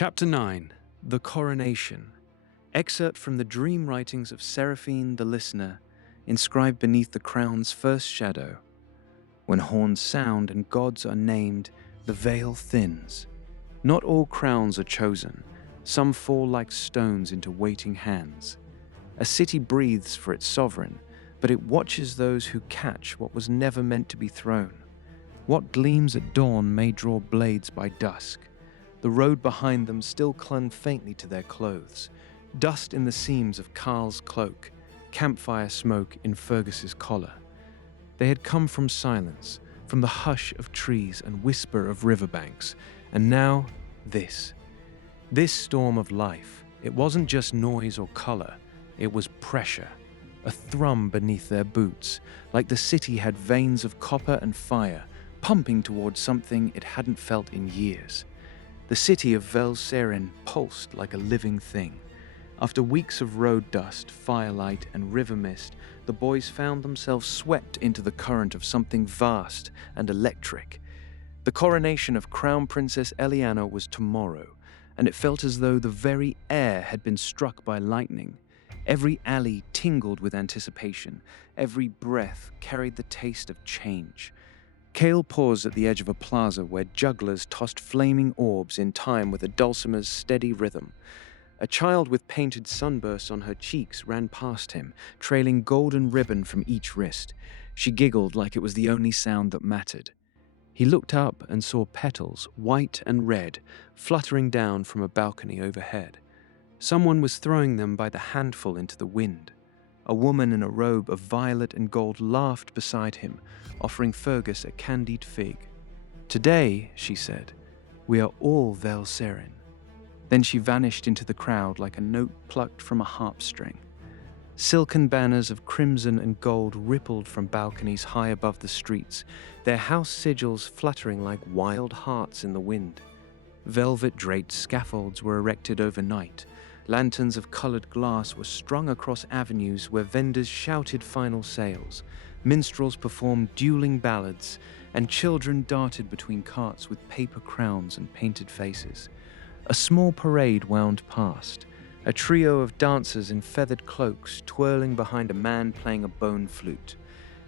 Chapter 9. The Coronation. Excerpt from the dream writings of Seraphine the Listener, inscribed beneath the crown's first shadow. When horns sound and gods are named, the veil thins. Not all crowns are chosen. Some fall like stones into waiting hands. A city breathes for its sovereign, but it watches those who catch what was never meant to be thrown. What gleams at dawn may draw blades by dusk. The road behind them still clung faintly to their clothes. Dust in the seams of Kael's cloak, campfire smoke in Fergus's collar. They had come from silence, from the hush of trees and whisper of riverbanks, and now this. This storm of life, it wasn't just noise or color, it was pressure. A thrum beneath their boots, like the city had veins of copper and fire, pumping towards something it hadn't felt in years. The city of Vel-Seren pulsed like a living thing. After weeks of road dust, firelight, and river mist, the boys found themselves swept into the current of something vast and electric. The coronation of Crown Princess Eliana was tomorrow, and it felt as though the very air had been struck by lightning. Every alley tingled with anticipation. Every breath carried the taste of change. Kael paused at the edge of a plaza where jugglers tossed flaming orbs in time with a dulcimer's steady rhythm. A child with painted sunbursts on her cheeks ran past him, trailing golden ribbon from each wrist. She giggled like it was the only sound that mattered. He looked up and saw petals, white and red, fluttering down from a balcony overhead. Someone was throwing them by the handful into the wind. A woman in a robe of violet and gold laughed beside him, offering Fergus a candied fig. "Today," she said, "we are all Vel-Seren." Then she vanished into the crowd like a note plucked from a harp string. Silken banners of crimson and gold rippled from balconies high above the streets, their house sigils fluttering like wild hearts in the wind. Velvet-draped scaffolds were erected overnight. Lanterns of colored glass were strung across avenues where vendors shouted final sales. Minstrels performed dueling ballads, and children darted between carts with paper crowns and painted faces. A small parade wound past, a trio of dancers in feathered cloaks twirling behind a man playing a bone flute.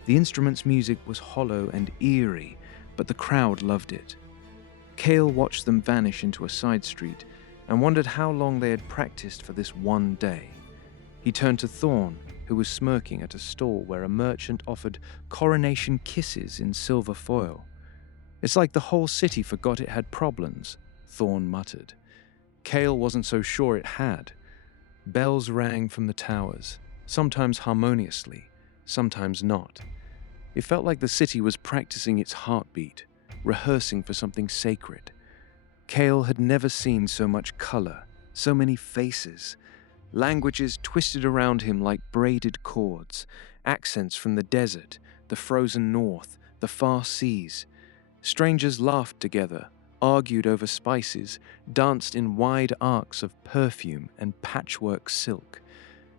The instrument's music was hollow and eerie, but the crowd loved it. Kael watched them vanish into a side street and wondered how long they had practiced for this one day. He turned to Thorn, who was smirking at a stall where a merchant offered coronation kisses in silver foil. "It's like the whole city forgot it had problems," Thorn muttered. Kael wasn't so sure it had. Bells rang from the towers, sometimes harmoniously, sometimes not. It felt like the city was practicing its heartbeat, rehearsing for something sacred. Kael had never seen so much color, so many faces. Languages twisted around him like braided cords, accents from the desert, the frozen north, the far seas. Strangers laughed together, argued over spices, danced in wide arcs of perfume and patchwork silk.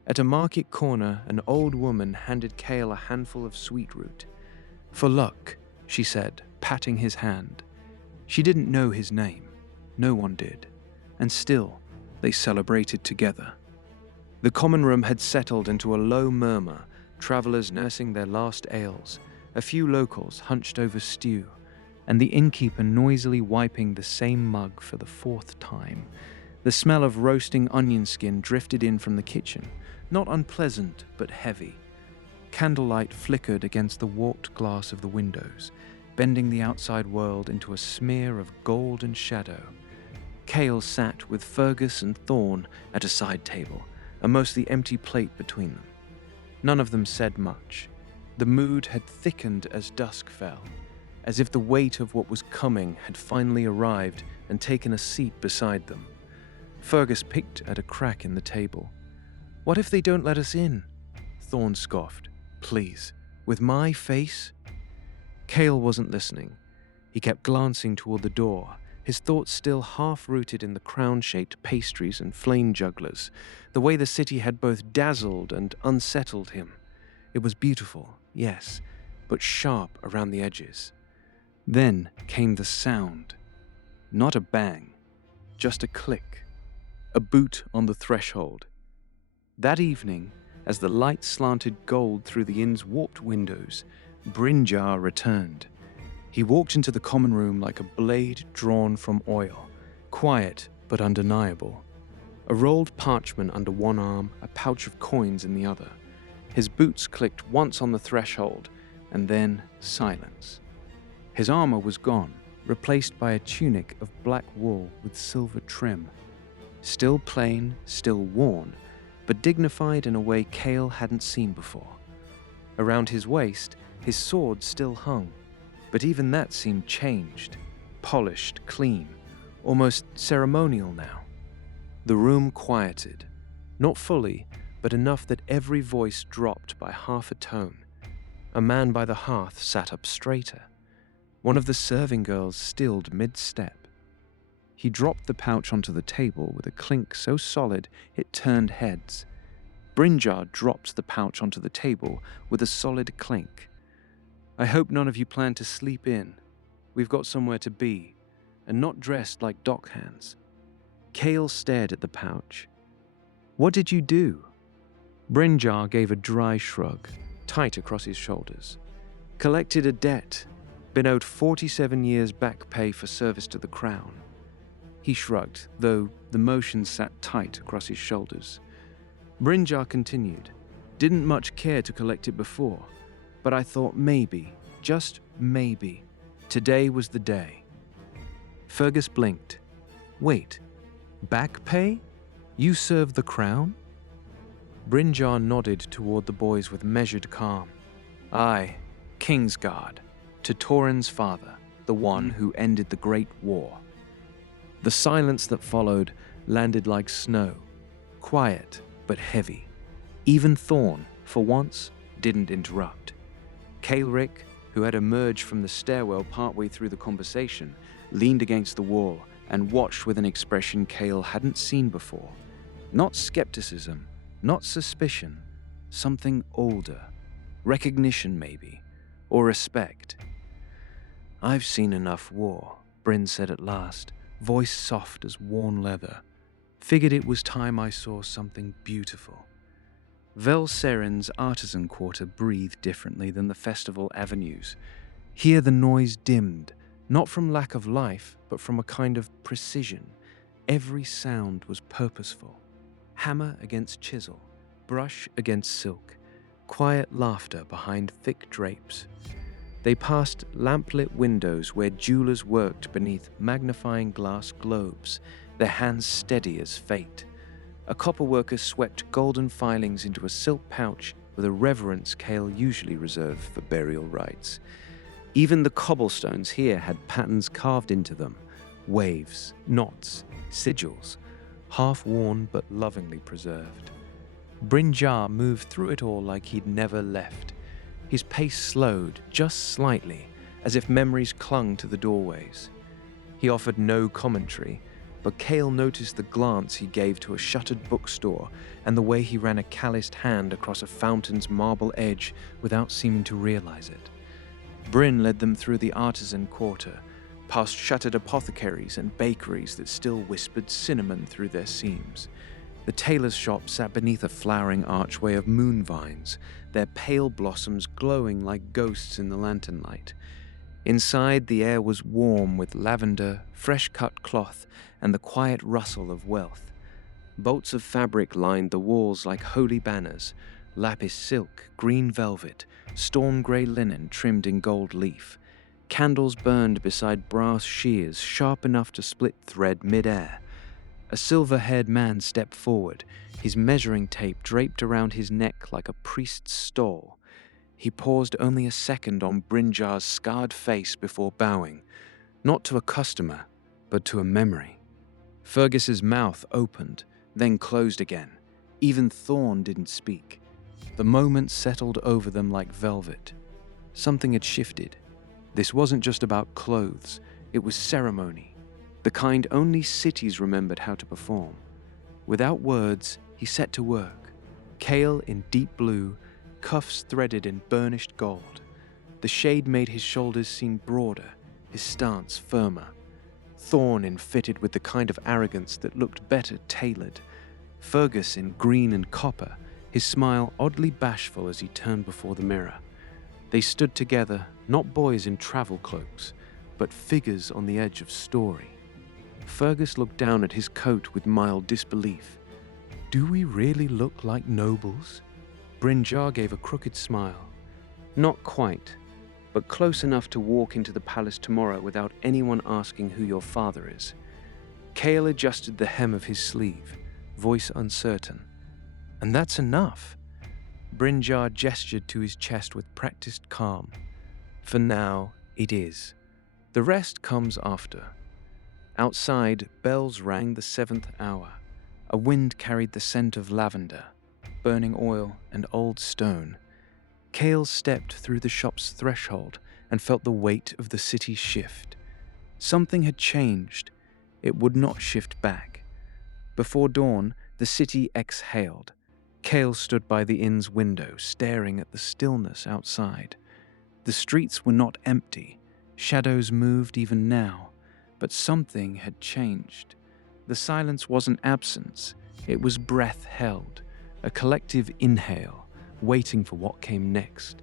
At a market corner, an old woman handed Kael a handful of sweet root. "For luck," she said, patting his hand. She didn't know his name. No one did. And still, they celebrated together. The common room had settled into a low murmur, travelers nursing their last ales, a few locals hunched over stew, and the innkeeper noisily wiping the same mug for the fourth time. The smell of roasting onion skin drifted in from the kitchen, not unpleasant, but heavy. Candlelight flickered against the warped glass of the windows, bending the outside world into a smear of gold and shadow. Kael sat with Fergus and Thorn at a side table, a mostly empty plate between them. None of them said much. The mood had thickened as dusk fell, as if the weight of what was coming had finally arrived and taken a seat beside them. Fergus picked at a crack in the table. "What if they don't let us in?" Thorn scoffed. "Please, with my face?" Kael wasn't listening. He kept glancing toward the door, his thoughts still half-rooted in the crown-shaped pastries and flame jugglers, the way the city had both dazzled and unsettled him. It was beautiful, yes, but sharp around the edges. Then came the sound. Not a bang, just a click, a boot on the threshold. That evening, as the light slanted gold through the inn's warped windows, Brynjar returned. He walked into the common room like a blade drawn from oil, quiet but undeniable. A rolled parchment under one arm, a pouch of coins in the other. His boots clicked once on the threshold, and then silence. His armor was gone, replaced by a tunic of black wool with silver trim. Still plain, still worn, but dignified in a way Kael hadn't seen before. Around his waist, his sword still hung, but even that seemed changed, polished, clean, almost ceremonial now. The room quieted, not fully, but enough that every voice dropped by half a tone. A man by the hearth sat up straighter. One of the serving girls stilled mid-step. He dropped the pouch onto the table with a clink so solid it turned heads. Brynjar dropped the pouch onto the table with a solid clink. "I hope none of you plan to sleep in. We've got somewhere to be, and not dressed like dockhands." Kael stared at the pouch. "What did you do?" Brynjar gave a dry shrug, tight across his shoulders. "Collected a debt. Been owed 47 years back pay for service to the crown." He shrugged, though the motion sat tight across his shoulders. Brynjar continued. "Didn't much care to collect it before, but I thought maybe, just maybe, today was the day." Fergus blinked. "Wait, back pay? You serve the crown?" Brynjar nodded toward the boys with measured calm. "Aye, Kingsguard, to Tauren's father, the one who ended the Great War." The silence that followed landed like snow, quiet but heavy. Even Thorn, for once, didn't interrupt. Kaelric, who had emerged from the stairwell partway through the conversation, leaned against the wall and watched with an expression Kael hadn't seen before. Not skepticism, not suspicion, something older. Recognition, maybe, or respect. "I've seen enough war," Bryn said at last, voice soft as worn leather. "Figured it was time I saw something beautiful." Vel Seren's artisan quarter breathed differently than the festival avenues. Here the noise dimmed, not from lack of life, but from a kind of precision. Every sound was purposeful. Hammer against chisel, brush against silk, quiet laughter behind thick drapes. They passed lamplit windows where jewelers worked beneath magnifying glass globes, their hands steady as fate. A copper worker swept golden filings into a silk pouch with a reverence Kael usually reserved for burial rites. Even the cobblestones here had patterns carved into them, waves, knots, sigils, half-worn but lovingly preserved. Brynjar moved through it all like he'd never left. His pace slowed, just slightly, as if memories clung to the doorways. He offered no commentary, but Kael noticed the glance he gave to a shuttered bookstore and the way he ran a calloused hand across a fountain's marble edge without seeming to realize it. Bryn led them through the artisan quarter, past shuttered apothecaries and bakeries that still whispered cinnamon through their seams. The tailor's shop sat beneath a flowering archway of moon vines, their pale blossoms glowing like ghosts in the lantern light. Inside, the air was warm with lavender, fresh-cut cloth, and the quiet rustle of wealth. Bolts of fabric lined the walls like holy banners, lapis silk, green velvet, storm grey linen trimmed in gold leaf. Candles burned beside brass shears sharp enough to split thread mid-air. A silver-haired man stepped forward, his measuring tape draped around his neck like a priest's stole. He paused only a second on Brynjar's scarred face before bowing, not to a customer, but to a memory. Fergus's mouth opened, then closed again. Even Thorn didn't speak. The moment settled over them like velvet. Something had shifted. This wasn't just about clothes, it was ceremony, the kind only cities remembered how to perform. Without words, he set to work. Kael in deep blue, cuffs threaded in burnished gold. The shade made his shoulders seem broader, his stance firmer. Thorn in fitted with the kind of arrogance that looked better tailored, Fergus in green and copper, his smile oddly bashful as he turned before the mirror. They stood together, not boys in travel cloaks, but figures on the edge of story. Fergus looked down at his coat with mild disbelief. "Do we really look like nobles?" Brynjar gave a crooked smile. "Not quite, but close enough to walk into the palace tomorrow without anyone asking who your father is." Kael adjusted the hem of his sleeve, voice uncertain. "And that's enough." Brynjar gestured to his chest with practiced calm. "For now, it is. The rest comes after." Outside, bells rang the 7th hour. A wind carried the scent of lavender, burning oil, and old stone. Kael stepped through the shop's threshold and felt the weight of the city shift. Something had changed. It would not shift back. Before dawn, the city exhaled. Kael stood by the inn's window, staring at the stillness outside. The streets were not empty. Shadows moved even now, but something had changed. The silence wasn't absence. It was breath held, a collective inhale, waiting for what came next.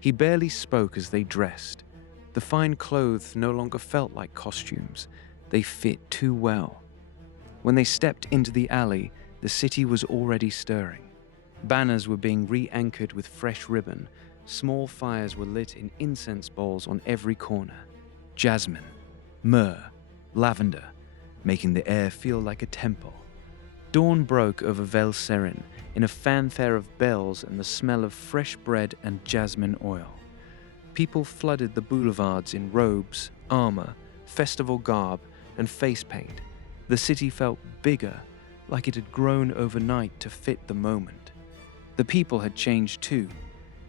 He barely spoke as they dressed. The fine clothes no longer felt like costumes. They fit too well. When they stepped into the alley, the city was already stirring. Banners were being re-anchored with fresh ribbon. Small fires were lit in incense bowls on every corner. Jasmine, myrrh, lavender, making the air feel like a temple. Dawn broke over Vel Serin in a fanfare of bells and the smell of fresh bread and jasmine oil. People flooded the boulevards in robes, armor, festival garb, and face paint. The city felt bigger, like it had grown overnight to fit the moment. The people had changed too.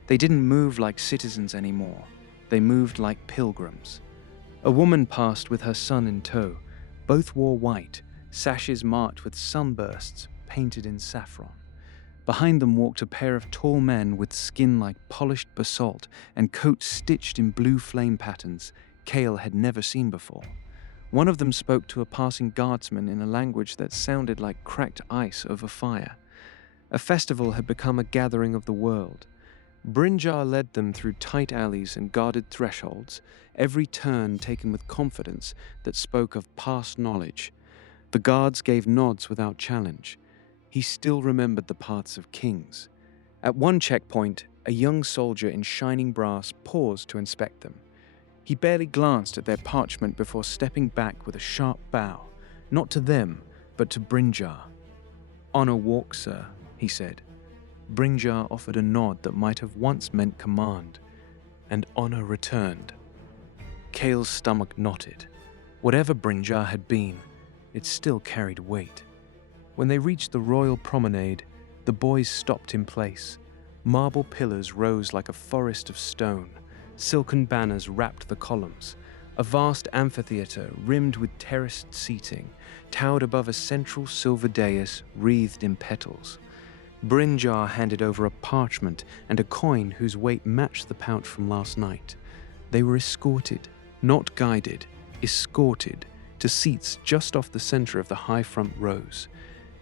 They didn't move like citizens anymore. They moved like pilgrims. A woman passed with her son in tow. Both wore white, sashes marked with sunbursts painted in saffron. Behind them walked a pair of tall men with skin like polished basalt and coats stitched in blue flame patterns Kael had never seen before. One of them spoke to a passing guardsman in a language that sounded like cracked ice over fire. A festival had become a gathering of the world. Brynjar led them through tight alleys and guarded thresholds, every turn taken with confidence that spoke of past knowledge. The guards gave nods without challenge. He still remembered the paths of kings. At one checkpoint, a young soldier in shining brass paused to inspect them. He barely glanced at their parchment before stepping back with a sharp bow, not to them, but to Brynjar. "Honor walk, sir," he said. Brynjar offered a nod that might have once meant command, and honor returned. Kael's stomach knotted. Whatever Brynjar had been, it still carried weight. When they reached the royal promenade, the boys stopped in place. Marble pillars rose like a forest of stone. Silken banners wrapped the columns. A vast amphitheater, rimmed with terraced seating, towered above a central silver dais wreathed in petals. Brynjar handed over a parchment and a coin whose weight matched the pouch from last night. They were escorted, not guided, escorted, to seats just off the center of the high front rows.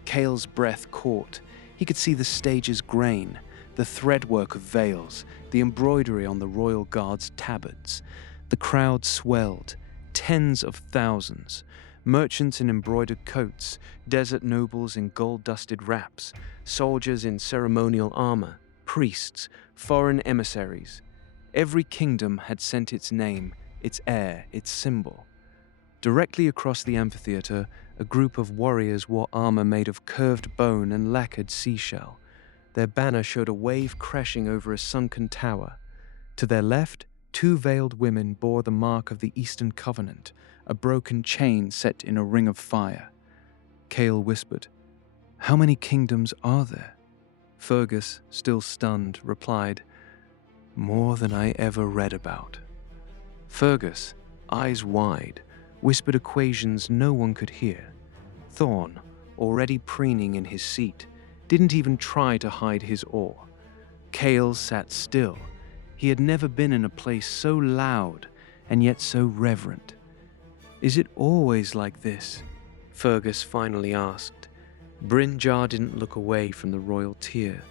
Kael's breath caught. He could see the stage's grain, the threadwork of veils, the embroidery on the royal guards' tabards. The crowd swelled, tens of thousands. Merchants in embroidered coats, desert nobles in gold-dusted wraps, soldiers in ceremonial armor, priests, foreign emissaries. Every kingdom had sent its name, its heir, its symbol. Directly across the amphitheater, a group of warriors wore armor made of curved bone and lacquered seashell. Their banner showed a wave crashing over a sunken tower. To their left, two veiled women bore the mark of the Eastern Covenant, a broken chain set in a ring of fire. Kael whispered, "How many kingdoms are there?" Fergus, still stunned, replied, "More than I ever read about." Fergus, eyes wide, whispered equations no one could hear. Thorn, already preening in his seat, didn't even try to hide his awe. Kael sat still. He had never been in a place so loud and yet so reverent. Is it always like this? Fergus finally asked. Brynjar didn't look away from the royal tear.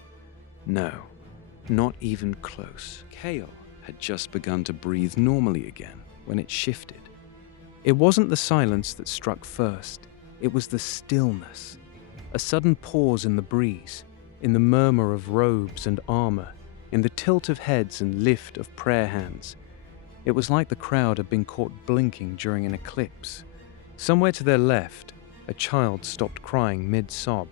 No, not even close. Kael had just begun to breathe normally again when it shifted. It wasn't the silence that struck first, it was the stillness. A sudden pause in the breeze, in the murmur of robes and armor, in the tilt of heads and lift of prayer hands. It was like the crowd had been caught blinking during an eclipse. Somewhere to their left, a child stopped crying mid-sob.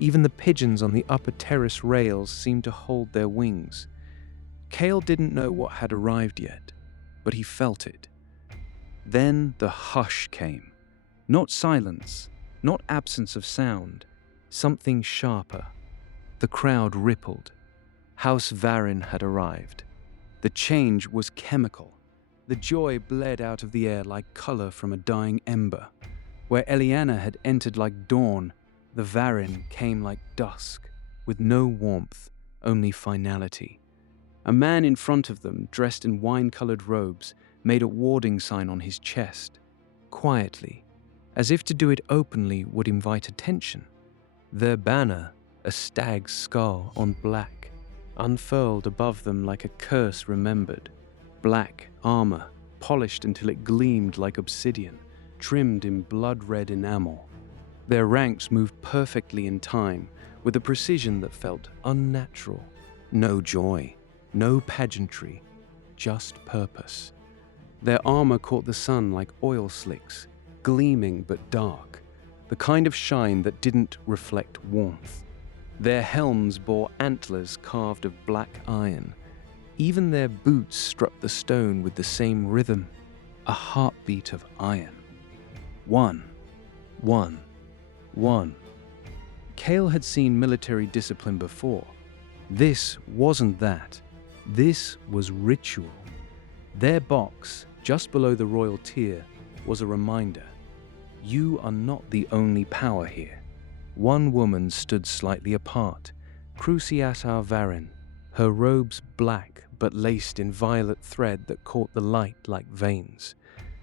Even the pigeons on the upper terrace rails seemed to hold their wings. Kael didn't know what had arrived yet, but he felt it. Then the hush came. Not silence, not absence of sound, something sharper. The crowd rippled. House Varin had arrived. The change was chemical. The joy bled out of the air like color from a dying ember. Where Eliana had entered like dawn, the Varin came like dusk, with no warmth, only finality. A man in front of them, dressed in wine-colored robes, made a warding sign on his chest, quietly, as if to do it openly would invite attention. Their banner, a stag's skull on black, unfurled above them like a curse remembered. Black armor, polished until it gleamed like obsidian, trimmed in blood-red enamel. Their ranks moved perfectly in time, with a precision that felt unnatural. No joy, no pageantry, just purpose. Their armor caught the sun like oil slicks, gleaming but dark, the kind of shine that didn't reflect warmth. Their helms bore antlers carved of black iron. Even their boots struck the stone with the same rhythm, a heartbeat of iron. One, one, one. Kael had seen military discipline before. This wasn't that. This was ritual. Their box, just below the royal tier, was a reminder. You are not the only power here. One woman stood slightly apart, Cruciatar Varin, her robes black but laced in violet thread that caught the light like veins.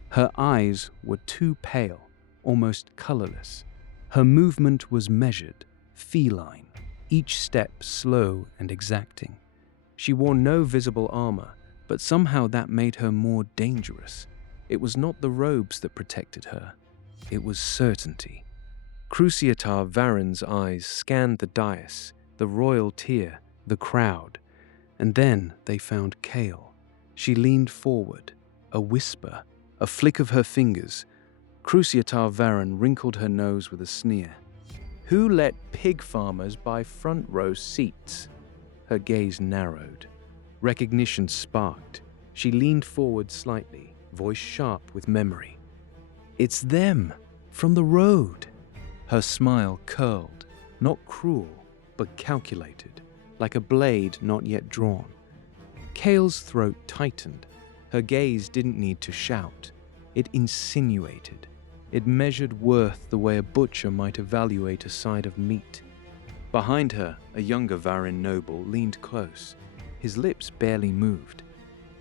Her eyes were too pale, almost colorless. Her movement was measured, feline, each step slow and exacting. She wore no visible armor, but somehow that made her more dangerous. It was not the robes that protected her. It was certainty. Cruciatar Varin's eyes scanned the dais, the royal tier, the crowd, and then they found Kael. She leaned forward, a whisper, a flick of her fingers. Cruciatar Varin wrinkled her nose with a sneer. Who let pig farmers buy front row seats? Her gaze narrowed. Recognition sparked. She leaned forward slightly, voice sharp with memory. It's them, from the road. Her smile curled, not cruel, but calculated, like a blade not yet drawn. Kael's throat tightened. Her gaze didn't need to shout. It insinuated. It measured worth the way a butcher might evaluate a side of meat. Behind her, a younger Varin noble leaned close. His lips barely moved.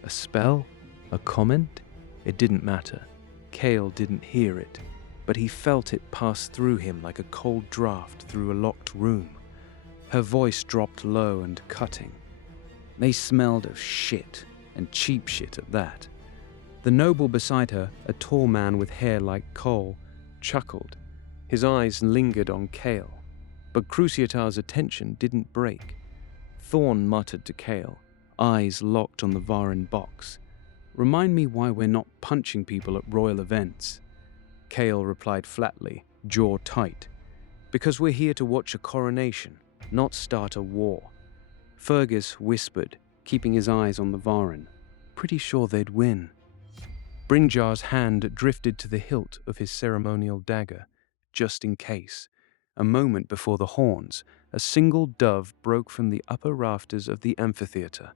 A spell? A comment? It didn't matter. Kael didn't hear it, but he felt it pass through him like a cold draft through a locked room. Her voice dropped low and cutting. They smelled of shit, and cheap shit at that. The noble beside her, a tall man with hair like coal, chuckled. His eyes lingered on Kael, but Cruciatar's attention didn't break. Thorn muttered to Kael, eyes locked on the Varin box. Remind me why we're not punching people at royal events. Kael replied flatly, jaw tight. Because we're here to watch a coronation, not start a war. Fergus whispered, keeping his eyes on the Varin. Pretty sure they'd win. Brynjar's hand drifted to the hilt of his ceremonial dagger, just in case. A moment before the horns, a single dove broke from the upper rafters of the amphitheater.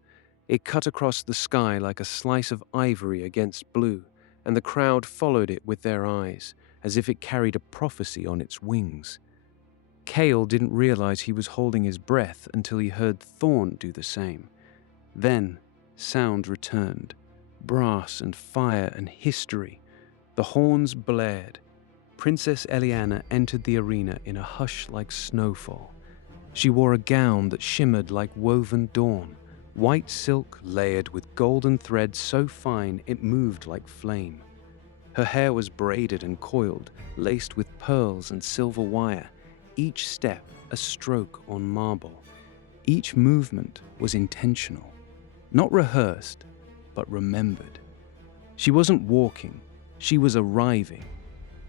It cut across the sky like a slice of ivory against blue, and the crowd followed it with their eyes, as if it carried a prophecy on its wings. Kael didn't realize he was holding his breath until he heard Thorn do the same. Then, sound returned. Brass and fire and history. The horns blared. Princess Eliana entered the arena in a hush like snowfall. She wore a gown that shimmered like woven dawn, white silk layered with golden thread so fine it moved like flame. Her hair was braided and coiled, laced with pearls and silver wire, each step a stroke on marble. Each movement was intentional, not rehearsed, but remembered. She wasn't walking, she was arriving.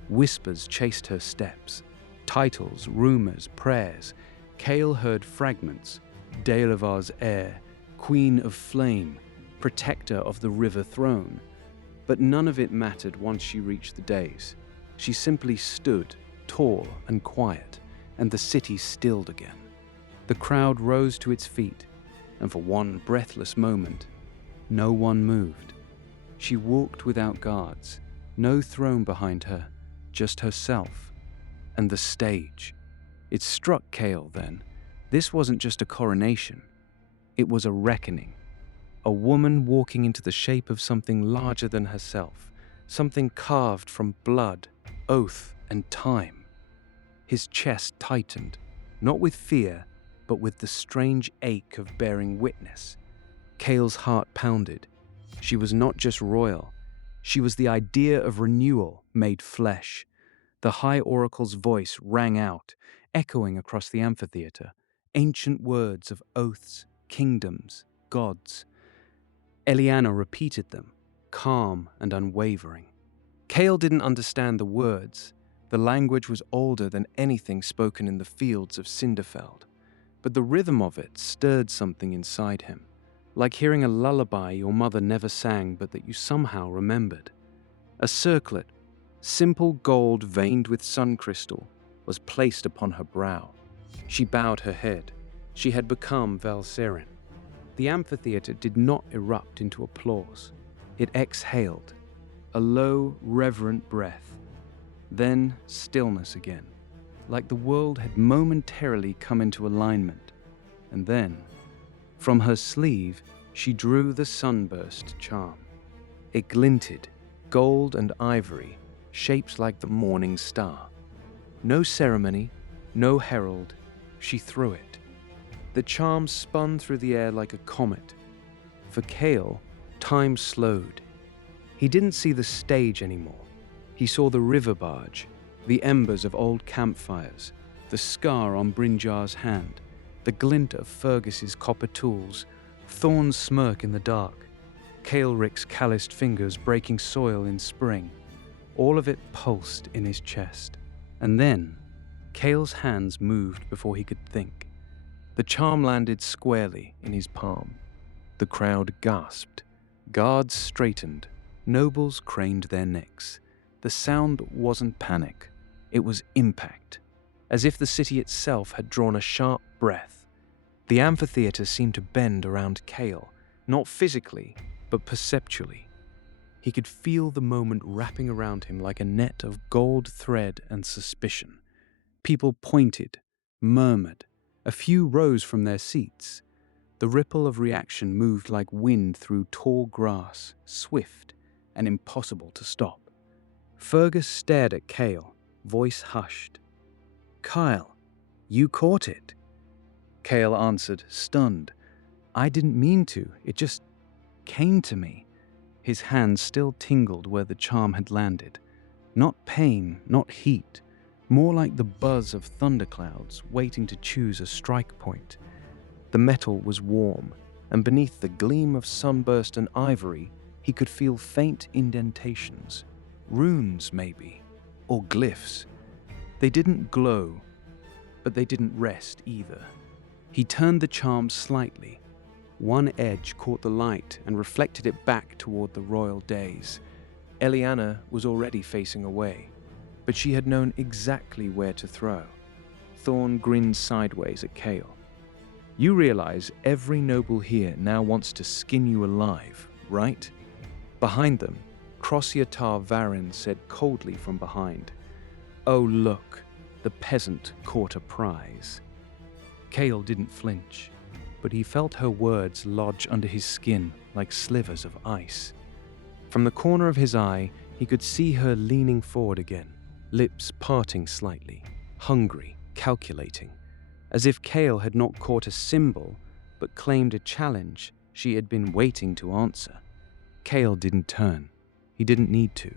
Whispers chased her steps, titles, rumors, prayers. Kael heard fragments: Delavar's heir, Queen of Flame, Protector of the River Throne. But none of it mattered once she reached the dais. She simply stood, tall and quiet, and the city stilled again. The crowd rose to its feet, and for one breathless moment, no one moved. She walked without guards, no throne behind her, just herself. And the stage. It struck Kael then. This wasn't just a coronation. It was a reckoning. A woman walking into the shape of something larger than herself, something carved from blood, oath, and time. His chest tightened, not with fear, but with the strange ache of bearing witness. Kael's heart pounded. She was not just royal. She was the idea of renewal made flesh. The High Oracle's voice rang out, echoing across the amphitheater, ancient words of oaths, kingdoms, gods. Eliana repeated them, calm and unwavering. Kael didn't understand the words. The language was older than anything spoken in the fields of Cinderfeld, but the rhythm of it stirred something inside him, like hearing a lullaby your mother never sang but that you somehow remembered. A circlet, simple gold veined with sun crystal, was placed upon her brow. She bowed her head. She had become Valseren. The amphitheater did not erupt into applause. It exhaled, a low, reverent breath. Then stillness again, like the world had momentarily come into alignment. And then, from her sleeve, she drew the sunburst charm. It glinted, gold and ivory, shapes like the morning star. No ceremony, no herald, she threw it. The charm spun through the air like a comet. For Kael, time slowed. He didn't see the stage anymore. He saw the river barge, the embers of old campfires, the scar on Brynjar's hand, the glint of Fergus's copper tools, Thorn's smirk in the dark, Kaelric's calloused fingers breaking soil in spring. All of it pulsed in his chest. And then, Kael's hands moved before he could think. The charm landed squarely in his palm. The crowd gasped. Guards straightened. Nobles craned their necks. The sound wasn't panic. It was impact, as if the city itself had drawn a sharp breath. The amphitheater seemed to bend around Kael, not physically, but perceptually. He could feel the moment wrapping around him like a net of gold thread and suspicion. People pointed, murmured. A few rose from their seats. The ripple of reaction moved like wind through tall grass, swift and impossible to stop. Fergus stared at Kael, voice hushed. "Kael, you caught it." Kael answered, stunned. "I didn't mean to, it just came to me." His hand still tingled where the charm had landed. Not pain, not heat, more like the buzz of thunderclouds waiting to choose a strike point. The metal was warm, and beneath the gleam of sunburst and ivory, he could feel faint indentations. Runes, maybe, or glyphs. They didn't glow, but they didn't rest either. He turned the charm slightly. One edge caught the light and reflected it back toward the royal dais. Eliana was already facing away, but she had known exactly where to throw. Thorn grinned sideways at Kael. "You realize every noble here now wants to skin you alive, right?" Behind them, Crosiatar Varin said coldly from behind, "Oh look, the peasant caught a prize." Kael didn't flinch, but he felt her words lodge under his skin like slivers of ice. From the corner of his eye, He could see her leaning forward again, lips parting slightly, hungry, calculating, as if Kael had not caught a symbol but claimed a challenge she had been waiting to answer. Kael didn't turn. He didn't need to.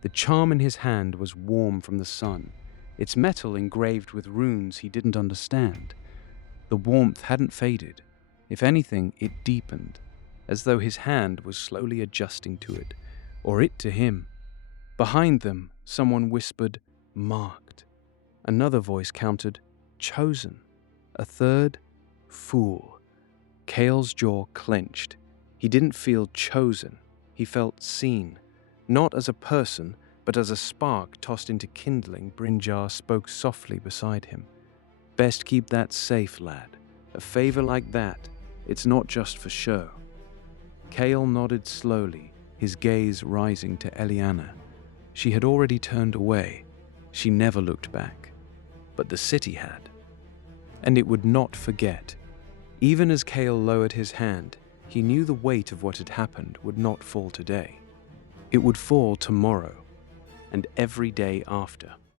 The charm in his hand was warm from the sun, its metal engraved with runes he didn't understand. The warmth hadn't faded. If anything, it deepened, as though his hand was slowly adjusting to it, or it to him. Behind them, someone whispered, "Marked." Another voice countered, "Chosen." A third, "Fool." Kael's jaw clenched. He didn't feel chosen. He felt seen. Not as a person, but as a spark tossed into kindling. Brinjar spoke softly beside him. "Best keep that safe, lad. A favor like that, it's not just for show." Kael nodded slowly, his gaze rising to Eliana. She had already turned away. She never looked back. But the city had. And it would not forget. Even as Kael lowered his hand, he knew the weight of what had happened would not fall today. It would fall tomorrow, and every day after.